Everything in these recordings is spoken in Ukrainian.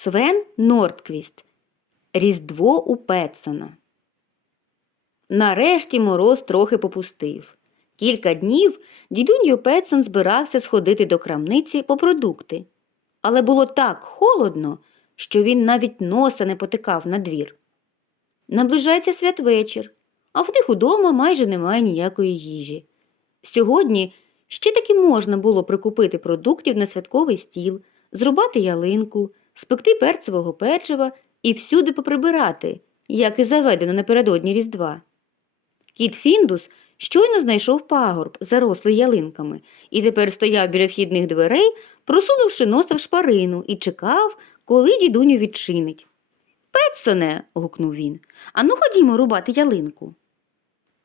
Свен Нордквіст. Різдво у Петсона. Нарешті мороз трохи попустив. Кілька днів дідуньо Петсон збирався сходити до крамниці по продукти. Але було так холодно, що він навіть носа не потикав на двір. Наближається святвечір, а в них удома майже немає ніякої їжі. Сьогодні ще таки можна було прикупити продуктів на святковий стіл, зрубати ялинку, спекти перцевого печива і всюди поприбирати, як і заведено напередодні Різдва. Кіт Фіндус щойно знайшов пагорб, зарослий ялинками, і тепер стояв біля вхідних дверей, просунувши носа в шпарину, і чекав, коли дідуню відчинить. Петсоне. гукнув він. Ану ходімо рубати ялинку.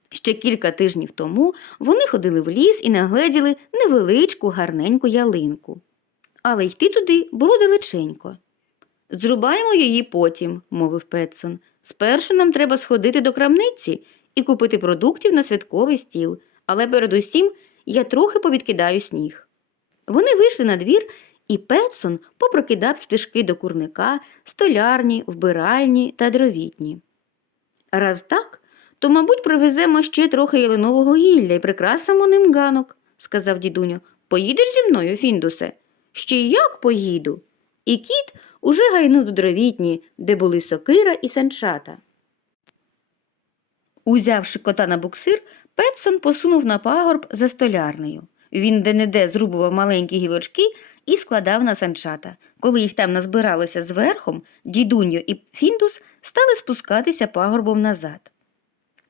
Ще кілька тижнів тому вони ходили в ліс і нагледіли невеличку гарненьку ялинку. Але йти туди було далеченько. Зрубаємо її потім, мовив Петсон. Спершу нам треба сходити до крамниці і купити продуктів на святковий стіл, але передусім я трохи повідкидаю сніг. Вони вийшли на двір, і Петсон попрокидав стежки до курника, столярні, вбиральні та дровітні. Раз так, то, мабуть, привеземо ще трохи ялинового гілля і прикрасимо ним ганок, сказав дідуню. Поїдеш зі мною, Фіндусе? Ще як поїду? І кіт уже гайну до дровітні, де були сокира і санчата. Узявши кота на буксир, Петсон посунув на пагорб за столярнею. Він де неде зрубував маленькі гілочки і складав на санчата. Коли їх там назбиралося зверхом, дідуньо і Фіндус стали спускатися пагорбом назад.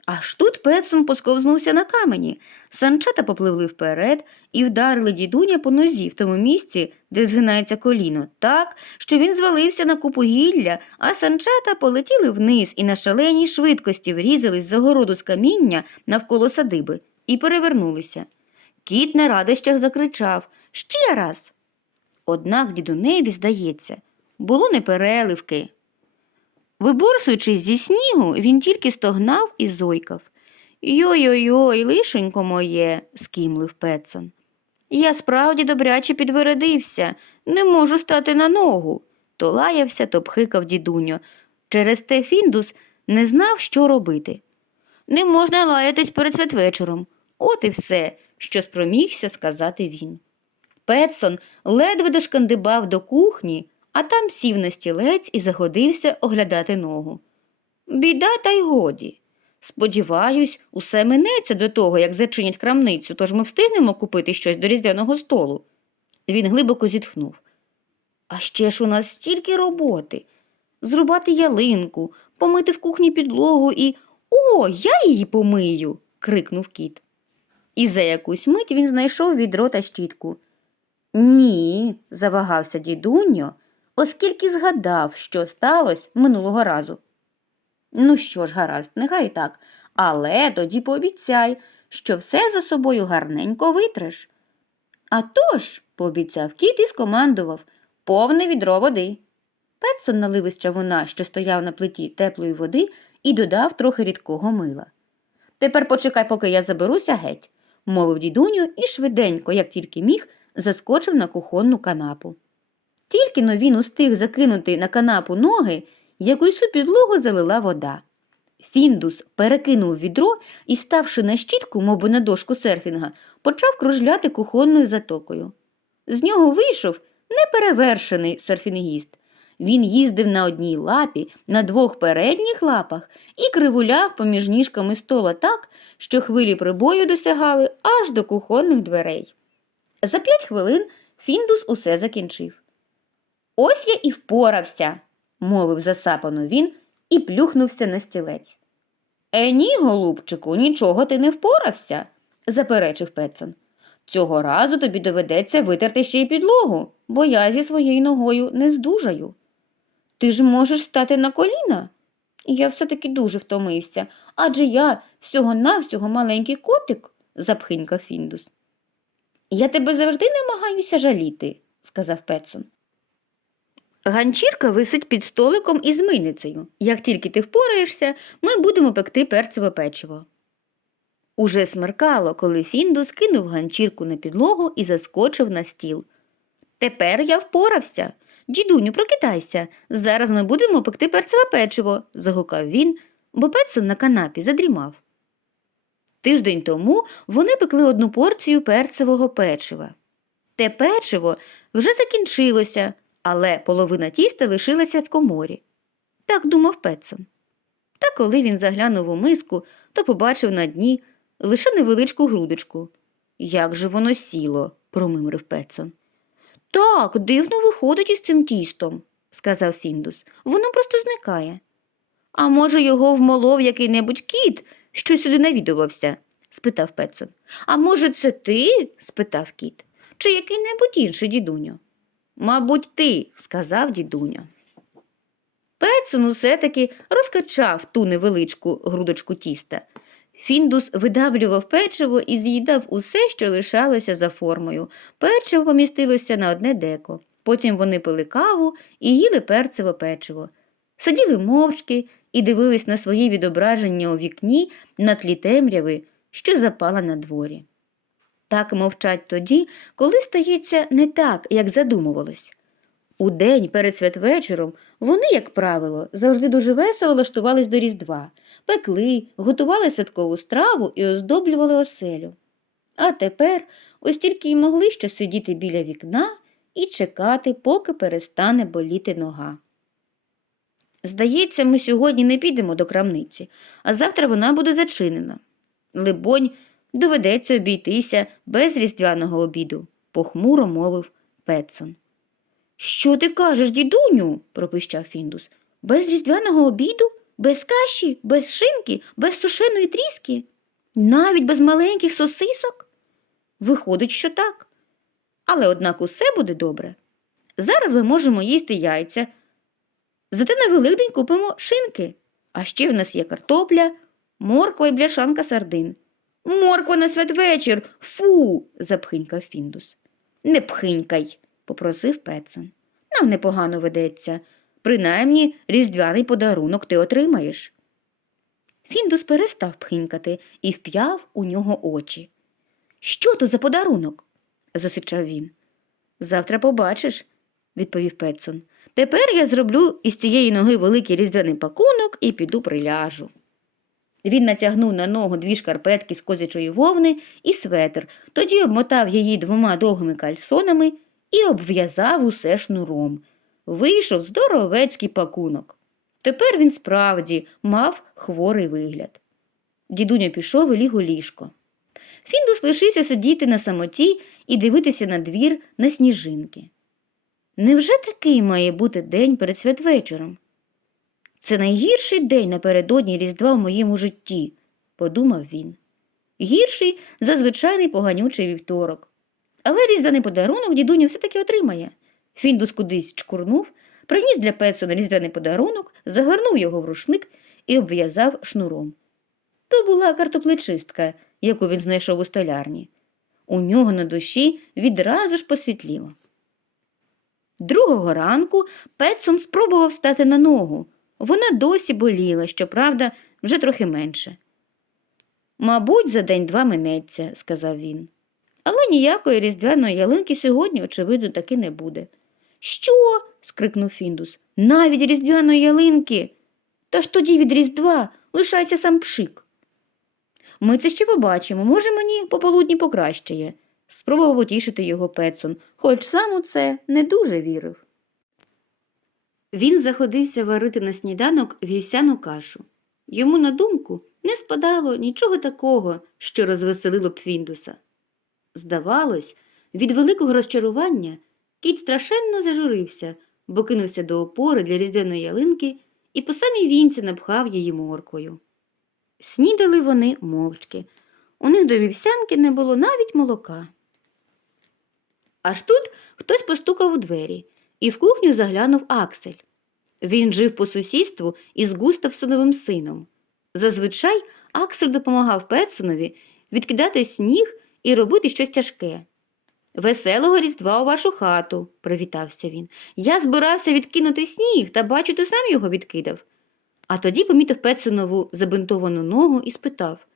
Аж тут Петсон посковзнувся на камені. Санчата попливли вперед і вдарили дідуня по нозі в тому місці, де згинається коліно, так, що він звалився на купу гілля, а санчата полетіли вниз і на шаленій швидкості врізались з огороду з каміння навколо садиби і перевернулися. Кіт на радощах закричав Ще раз. Однак дідуневі, здається, було не переливки. Виборсуючись зі снігу, він тільки стогнав і зойкав. Йой-йой-йой, лишенько моє, скімлив Петсон. Я справді добряче підвередився, не можу стати на ногу. То лаявся, то пхикав дідуньо. Через те Фіндус не знав, що робити. Не можна лаятись перед святвечором. От і все, що спромігся сказати він. Петсон ледве дошкандибав до кухні, а там сів на стілець і заходився оглядати ногу. Біда, та й годі. Сподіваюсь, усе минеться до того, як зачинять крамницю, тож ми встигнемо купити щось до різдвяного столу. Він глибоко зітхнув. А ще ж у нас стільки роботи. Зрубати ялинку, помити в кухні підлогу і. О, я її помию. крикнув кіт. І за якусь мить він знайшов відро та щітку. Ні, завагався дідуньо, оскільки згадав, що сталося минулого разу. Ну що ж, гаразд, нехай так, але тоді пообіцяй, що все за собою гарненько витреш. «А тож», – пообіцяв кіт і скомандував повне відро води. Петсон налив із чавуна, що стояв на плиті теплої води, і додав трохи рідкого мила. Тепер почекай, поки я заберуся геть, мовив дідуню і швиденько, як тільки міг, заскочив на кухонну канапу. Тільки но він устиг закинути на канапу ноги, як усю підлогу залила вода. Фіндус перекинув відро і, ставши на щітку, мов на дошку серфінга, почав кружляти кухонною затокою. З нього вийшов неперевершений серфінгіст. Він їздив на одній лапі, на двох передніх лапах і кривуляв поміж ніжками стола так, що хвилі прибою досягали аж до кухонних дверей. За п'ять хвилин Фіндус усе закінчив. Ось я і впорався, мовив засапано він і плюхнувся на стілець. Е, ні, голубчику, нічого ти не впорався, заперечив Петсон. Цього разу тобі доведеться витерти ще й підлогу, бо я зі своєю ногою не здужаю. Ти ж можеш стати на коліна? Я все-таки дуже втомився, адже я всього-навсього маленький котик, запхинькав Фіндус. Я тебе завжди намагаюся жаліти, сказав Петсон. Ганчірка висить під столиком із мийницею. Як тільки ти впораєшся, ми будемо пекти перцеве печиво. Уже смеркало, коли Фіндус кинув ганчірку на підлогу і заскочив на стіл. Тепер я впорався. Дідуню, прокидайся. Зараз ми будемо пекти перцеве печиво, загукав він, бо Петсон на канапі задрімав. Тиждень тому вони пекли одну порцію перцевого печива. Те печиво вже закінчилося, але половина тіста лишилася в коморі. Так думав Петсон. Та коли він заглянув у миску, то побачив на дні лише невеличку грудочку. Як же воно сіло, промимрив Петсон. Так, дивно виходить із цим тістом, сказав Фіндус. Воно просто зникає. А може, його вмолов який-небудь кіт, що сюди навідувався? спитав Петсон. А може, це ти? спитав кіт. Чи який-небудь інший дідуньо? Мабуть, ти, сказав дідуньо. Петсон усе таки розкачав ту невеличку грудочку тіста. Фіндус видавлював печиво і з'їдав усе, що лишалося за формою. Печиво помістилося на одне деко. Потім вони пили каву і їли перцево печиво. Сиділи мовчки і дивились на свої відображення у вікні на тлі темряви, що запала на дворі. Так мовчать тоді, коли стається не так, як задумувалось. У день перед святвечором вони, як правило, завжди дуже весело лаштувались до Різдва, пекли, готували святкову страву і оздоблювали оселю. А тепер ось тільки й могли що сидіти біля вікна і чекати, поки перестане боліти нога. Здається, ми сьогодні не підемо до крамниці, а завтра вона буде зачинена. Либонь, доведеться обійтися без різдвяного обіду, похмуро мовив Петсон. Що ти кажеш, дідуню? пропищав Фіндус. Без різдвяного обіду? Без каші, без шинки, без сушеної тріски? Навіть без маленьких сосисок? Виходить, що так. Але однак усе буде добре. Зараз ми можемо їсти яйця. Зате на Великдень купимо шинки. А ще в нас є картопля, морква і бляшанка сардин. Морква на святвечір. Фу. запхинькав Фіндус. Не пхинькай, попросив Петсон. Нам непогано ведеться. Принаймні, різдвяний подарунок ти отримаєш. Фіндус перестав пхинькати і вп'яв у нього очі. Що то за подарунок? засичав він. Завтра побачиш, відповів Петсон. Тепер я зроблю із цієї ноги великий різдвяний пакунок і піду приляжу. Він натягнув на ногу дві шкарпетки з козячої вовни і светр, тоді обмотав її двома довгими кальсонами і обв'язав усе шнуром. Вийшов здоровецький пакунок. Тепер він справді мав хворий вигляд. Дідуня пішов і ліг у ліжко. Фіндус лишився сидіти на самоті і дивитися на двір на сніжинки. Невже такий має бути день перед святвечором? Це найгірший день напередодні Різдва в моєму житті, подумав він. Гірший за звичайний поганючий вівторок. Але різдвяний подарунок дідуня все-таки отримає. Фіндус кудись чкурнув, приніс для Петсона різдвяний подарунок, загорнув його в рушник і обв'язав шнуром. То була картоплечистка, яку він знайшов у столярні. У нього на душі відразу ж посвітліло. Другого ранку Петсон спробував стати на ногу. Вона досі боліла, щоправда, вже трохи менше. Мабуть, за день-два минеться, сказав він. Але ніякої різдвяної ялинки сьогодні, очевидно, таки не буде. Що? скрикнув Фіндус. Навіть різдвяної ялинки. Та ж тоді від Різдва лишається сам пшик. Ми це ще побачимо, може, мені пополудні покращає, спробував утішити його Петсон, хоч сам у це не дуже вірив. Він заходився варити на сніданок вівсяну кашу. Йому на думку не спадало нічого такого, що розвеселило б Фіндуса. Здавалось, від великого розчарування кіт страшенно зажурився, бо кинувся до опори для різдвяної ялинки і по самій вінці напхав її моркою. Снідали вони мовчки. У них до вівсянки не було навіть молока. Аж тут хтось постукав у двері, і в кухню заглянув Аксель. Він жив по сусідству із Густавсоновим сином. Зазвичай Аксель допомагав Петсонові відкидати сніг і робити щось тяжке. Веселого різдва у вашу хату, привітався він. Я збирався відкинути сніг, та бачу, ти сам його відкидав. А тоді помітив Петсонову забинтовану ногу і спитав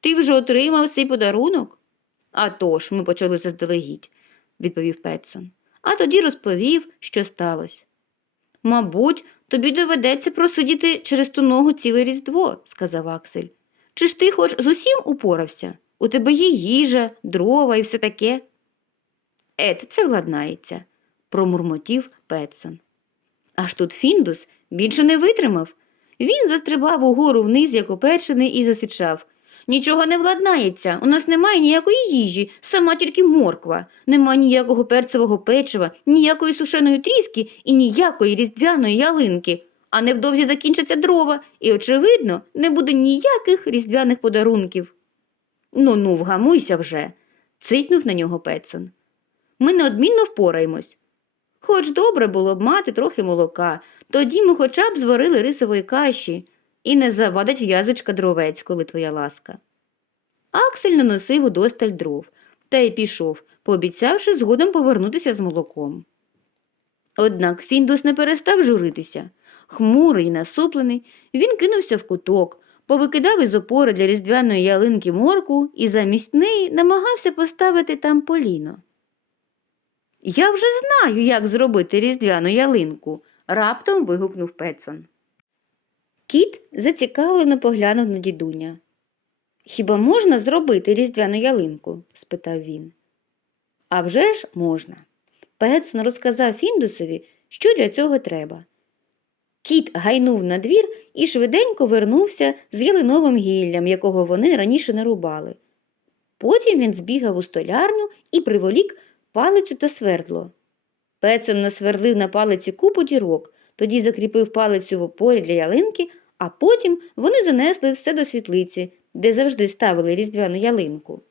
Ти вже отримав цей подарунок? «А тож, ми почали заздалегідь, відповів Петсон. А тоді розповів, що сталося. Мабуть, тобі доведеться просидіти через ту ногу ціле різдво, сказав Аксель. Чи ж ти хоч з усім упорався? У тебе є їжа, дрова і все таке. Ет, це владнається, промурмотів Петсон. Аж тут Фіндус більше не витримав. Він застрибав угору вниз, як опечений, і засичав. Нічого не владнається, у нас немає ніякої їжі, сама тільки морква, нема ніякого перцевого печива, ніякої сушеної тріски і ніякої різдвяної ялинки. А невдовзі закінчаться дрова, і, очевидно, не буде ніяких різдвяних подарунків. Ну ну, вгамуйся вже, цитнув на нього Петсон. Ми неодмінно впораємось. Хоч добре було б мати трохи молока, тоді ми хоча б зварили рисової каші, і не завадить в'язочка дровець, коли твоя ласка. Аксель наносив удосталь дров та й пішов, пообіцявши згодом повернутися з молоком. Однак Фіндус не перестав журитися. Хмурий і насуплений, він кинувся в куток, повикидав із опори для різдвяної ялинки морку і замість неї намагався поставити там поліно. Я вже знаю, як зробити різдвяну ялинку, раптом вигукнув Петсон. Кіт зацікавлено поглянув на дідуня. Хіба можна зробити різдвяну ялинку? спитав він. «А вже ж можна. Петсон розказав Фіндусові, що для цього треба. Кіт гайнув на двір і швиденько вернувся з ялиновим гіллям, якого вони раніше нарубали. Потім він збігав у столярню і приволік палицю та свердло. Петсон насверлив на палиці купу дірок, тоді закріпив палицю в опорі для ялинки, а потім вони занесли все до світлиці, де завжди ставили різдвяну ялинку.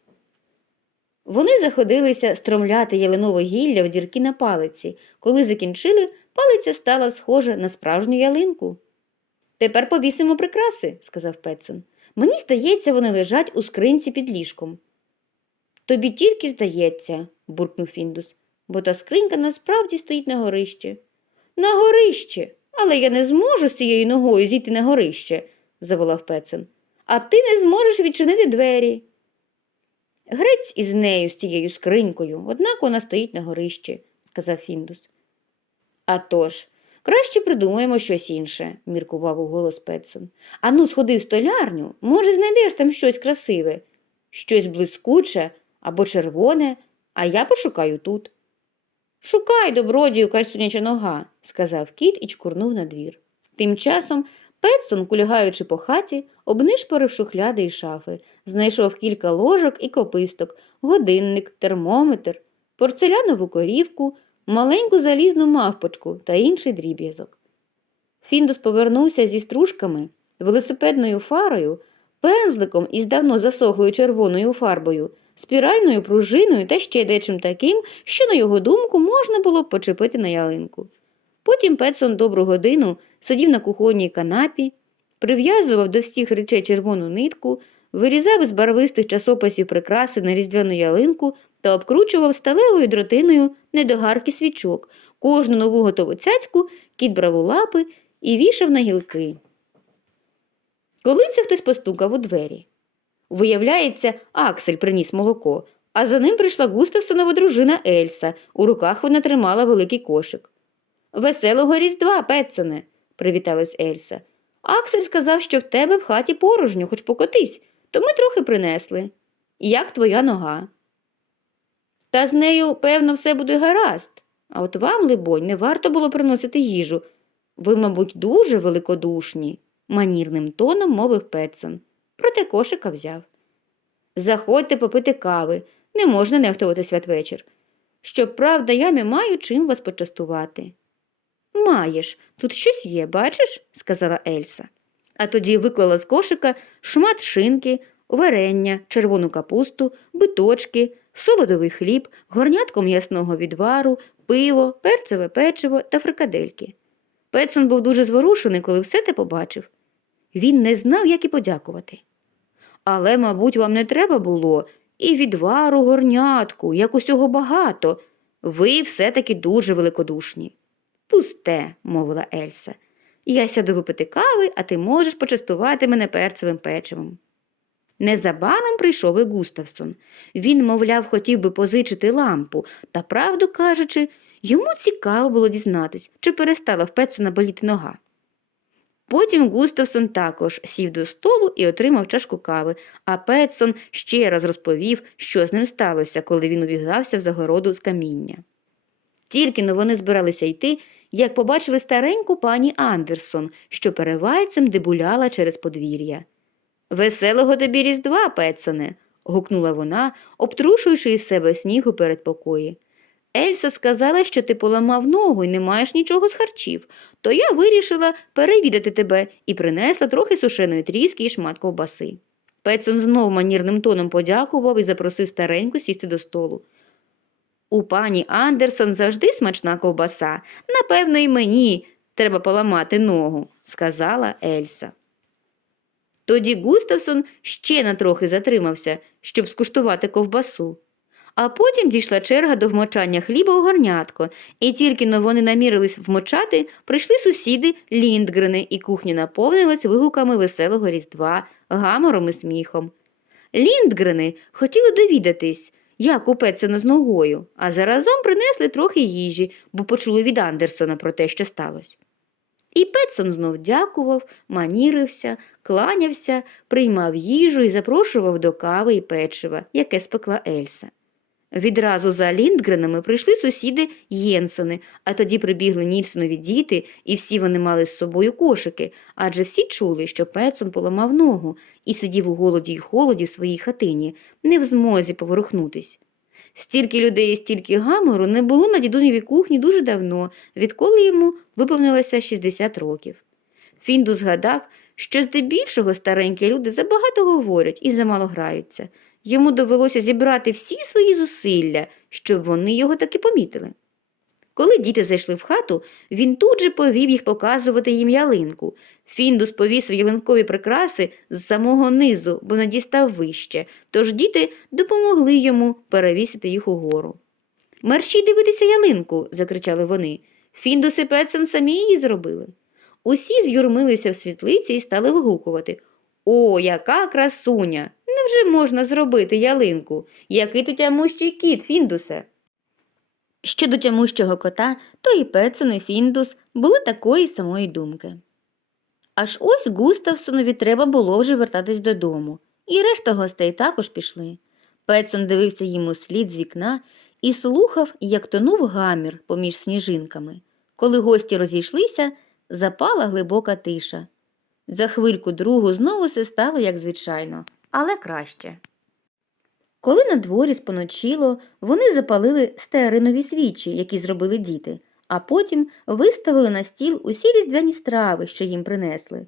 Вони заходилися стромляти ялинове гілля в дірки на палиці. Коли закінчили, палиця стала схожа на справжню ялинку. Тепер повісимо прикраси, сказав Петсон. Мені здається, вони лежать у скринці під ліжком. Тобі тільки здається, буркнув Фіндус, бо та скринька насправді стоїть на горищі. На горище, але я не зможу з цією ногою зійти на горище, заволав Петсон. А ти не зможеш відчинити двері. Грець із нею, з тією скринькою, однак вона стоїть на горищі, сказав Фіндус. «А тож, краще придумаємо щось інше, міркував у голос Петсон. Ану, сходи в столярню, може, знайдеш там щось красиве, щось блискуче або червоне, а я пошукаю тут. Шукай, добродію, кальсуняча нога, сказав кіт і чкурнув на двір. Тим часом Петсон, кульгаючи по хаті, обнишпорив шухляди й шафи, знайшов кілька ложок і кописток, годинник, термометр, порцелянову корівку, маленьку залізну мавпочку та інший дріб'язок. Фіндус повернувся зі стружками, велосипедною фарою, пензликом із давно засохлою червоною фарбою, спіральною пружиною та ще дечим таким, що, на його думку, можна було б почепити на ялинку. Потім Петсон добру годину сидів на кухонній канапі, прив'язував до всіх речей червону нитку, вирізав із барвистих часописів прикраси на різдвяну ялинку та обкручував сталевою дротиною недогарки свічок. Кожну нову готову цяцьку кіт брав у лапи і вішав на гілки. Коли це хтось постукав у двері. Виявляється, Аксель приніс молоко, а за ним прийшла Густавсонова дружина Ельса. У руках вона тримала великий кошик. Веселого Різдва, Петсоне, привіталась Ельса. Аксель сказав, що в тебе в хаті порожньо, хоч покотись, то ми трохи принесли. Як твоя нога? Та з нею, певно, все буде гаразд. А от вам, либонь, не варто було приносити їжу. Ви, мабуть, дуже великодушні, манірним тоном мовив Петсон. Проте кошика взяв. Заходьте попити кави, не можна нехтувати святвечір. Щоправда, я не маю чим вас почастувати. Маєш, тут щось є, бачиш? сказала Ельса. А тоді виклала з кошика шмат шинки, варення, червону капусту, биточки, солодовий хліб, горнятко м'ясного відвару, пиво, перцеве печиво та фрикадельки. Петсон був дуже зворушений, коли все те побачив. Він не знав, як і подякувати. Але, мабуть, вам не треба було і відвару горнятку, як усього багато. Ви все-таки дуже великодушні. Пусте, мовила Ельса. Я сяду випити кави, а ти можеш почастувати мене перцевим печивом. Незабаром прийшов і Густавсон. Він, мовляв, хотів би позичити лампу, та, правду кажучи, Йому цікаво було дізнатись, чи перестала в Петсона боліти нога. Потім Густавсон також сів до столу і отримав чашку кави, а Петсон ще раз розповів, що з ним сталося, коли він увігнався в загороду з каміння. Тільки но вони збиралися йти, як побачили стареньку пані Андерсон, що перевальцем дебуляла через подвір'я. Веселого тобі різдва, Петсоне. гукнула вона, обтрушуючи із себе сніг у передпокої. Ельса сказала, що ти поламав ногу і не маєш нічого з харчів, то я вирішила перевідати тебе і принесла трохи сушеної тріски і шмат ковбаси. Петсон знов манірним тоном подякував і запросив стареньку сісти до столу. У пані Андерсон завжди смачна ковбаса. Напевно, і мені треба поламати ногу, сказала Ельса. Тоді Густавсон ще на трохи затримався, щоб скуштувати ковбасу. А потім дійшла черга до вмочання хліба у горнятко, і тільки но вони намірились вмочати, прийшли сусіди Ліндгрени, і кухня наповнилась вигуками веселого різдва, гамором і сміхом. Ліндгрени хотіли довідатись, як у Петсена з ногою, а заразом принесли трохи їжі, бо почули від Андерсона про те, що сталося. І Петсон знов дякував, манірився, кланявся, приймав їжу і запрошував до кави і печива, яке спекла Ельса. Відразу за Ліндгренами прийшли сусіди Єнсони, а тоді прибігли Нільсонові діти, і всі вони мали з собою кошики, адже всі чули, що Петсон поламав ногу і сидів у голоді й холоді в своїй хатині, не в змозі поворухнутись. Стільки людей і стільки гамору не було на дідунівій кухні дуже давно, відколи йому виповнилося 60 років. Фінду згадав, що здебільшого старенькі люди забагато говорять і замало граються. Йому довелося зібрати всі свої зусилля, щоб вони його таки помітили. Коли діти зайшли в хату, він тут же повів їх показувати їм ялинку. Фіндус повіз ялинкові прикраси з самого низу, бо не дістав вище, тож діти допомогли йому перевісити їх угору. Мерщій дивитися ялинку, закричали вони. Фіндус і Петсон самі її зробили. Усі з'юрмилися в світлиці і стали вигукувати О, яка красуня! Невже можна зробити ялинку? Який ти тямущий кіт, Фіндусе? Щодо тямущого кота, то і Петсон, і Фіндус були такої самої думки. Аж ось Густавсонові треба було вже вертатись додому, і решта гостей також пішли. Петсон дивився їм у слід з вікна і слухав, як тонув гамір поміж сніжинками. Коли гості розійшлися, запала глибока тиша. За хвильку другу знову все стало, як звичайно, але краще. Коли на дворі споночило, вони запалили стеаринові свічі, які зробили діти, а потім виставили на стіл усі різдвяні страви, що їм принесли.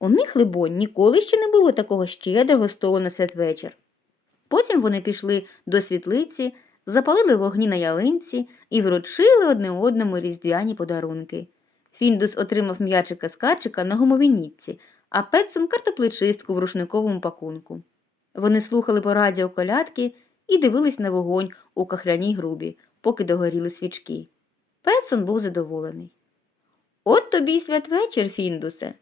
У них, либонь, ніколи ще не було такого щедрого столу на святвечір. Потім вони пішли до світлиці, запалили вогні на ялинці і вручили одне одному різдвяні подарунки. Фіндус отримав м'ячика скачика на гумовій нітці, а Петсон картоплечистку в рушниковому пакунку. Вони слухали по радіо колядки і дивились на вогонь у кахляній грубі, поки догоріли свічки. Петсон був задоволений. От тобі й святвечір, Фіндусе.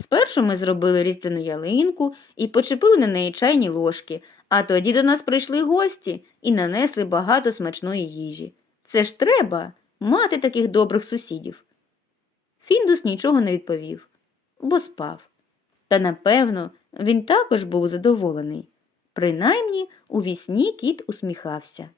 Спершу ми зробили різдвяну ялинку і почепили на неї чайні ложки, а тоді до нас прийшли гості і нанесли багато смачної їжі. Це ж треба мати таких добрих сусідів. Фіндус нічого не відповів, бо спав. Та напевно він також був задоволений. Принаймні у вісні кіт усміхався.